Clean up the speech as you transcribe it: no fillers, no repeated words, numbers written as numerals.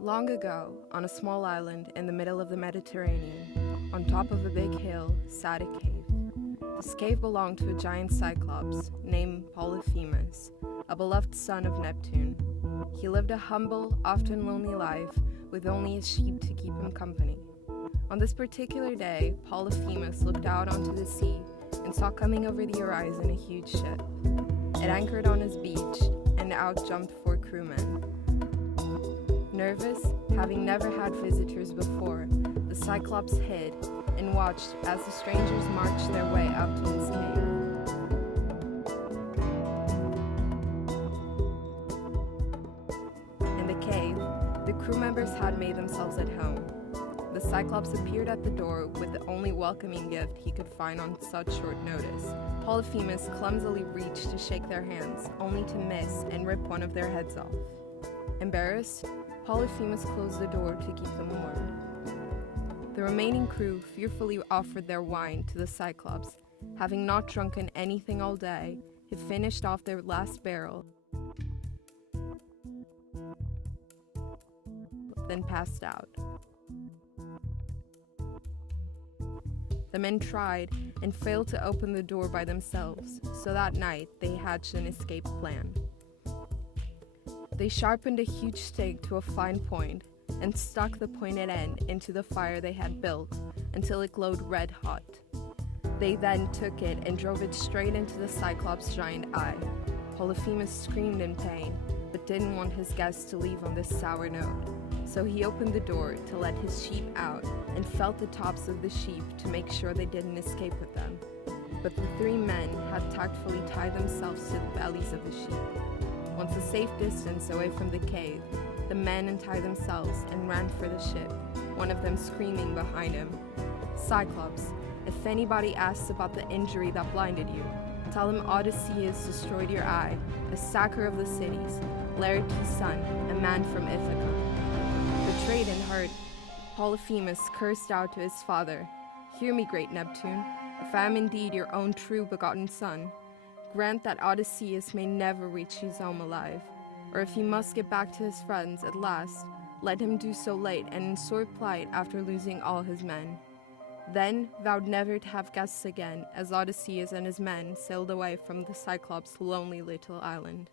Long ago, on a small island in the middle of the Mediterranean, on top of a big hill, sat a cave. This cave belonged to a giant Cyclops named Polyphemus, a beloved son of Neptune. He lived a humble, often lonely life with only his sheep to keep him company. On this particular day, Polyphemus looked out onto the sea and saw coming over the horizon a huge ship. It anchored on his beach, and out jumped 4 crewmen. Nervous, having never had visitors before, the Cyclops hid and watched as the strangers marched their way up to his cave. In the cave, the crew members had made themselves at home. The Cyclops appeared at the door with the only welcoming gift he could find on such short notice. Polyphemus clumsily reached to shake their hands, only to miss and rip one of their heads off. Embarrassed, Polyphemus closed the door to keep them warm. The remaining crew fearfully offered their wine to the Cyclops. Having not drunken anything all day, he finished off their last barrel, then passed out. The men tried and failed to open the door by themselves, so that night they hatched an escape plan. They sharpened a huge stake to a fine point and stuck the pointed end into the fire they had built until it glowed red hot. They then took it and drove it straight into the Cyclops' giant eye. Polyphemus screamed in pain, but didn't want his guests to leave on this sour note. So he opened the door to let his sheep out and felt the tops of the sheep to make sure they didn't escape with them. But the 3 men had tactfully tied themselves to the bellies of the sheep. Once a safe distance away from the cave, the men untied themselves and ran for the ship, one of them screaming behind him, "Cyclops, if anybody asks about the injury that blinded you, tell them Odysseus destroyed your eye, the sacker of the cities, Laertes' son, a man from Ithaca." Betrayed and hurt, Polyphemus cursed out to his father, "Hear me, great Neptune, if I am indeed your own true begotten son, grant that Odysseus may never reach his home alive, or if he must get back to his friends at last, let him do so late and in sore plight after losing all his men." Then vowed never to have guests again as Odysseus and his men sailed away from the Cyclops' lonely little island.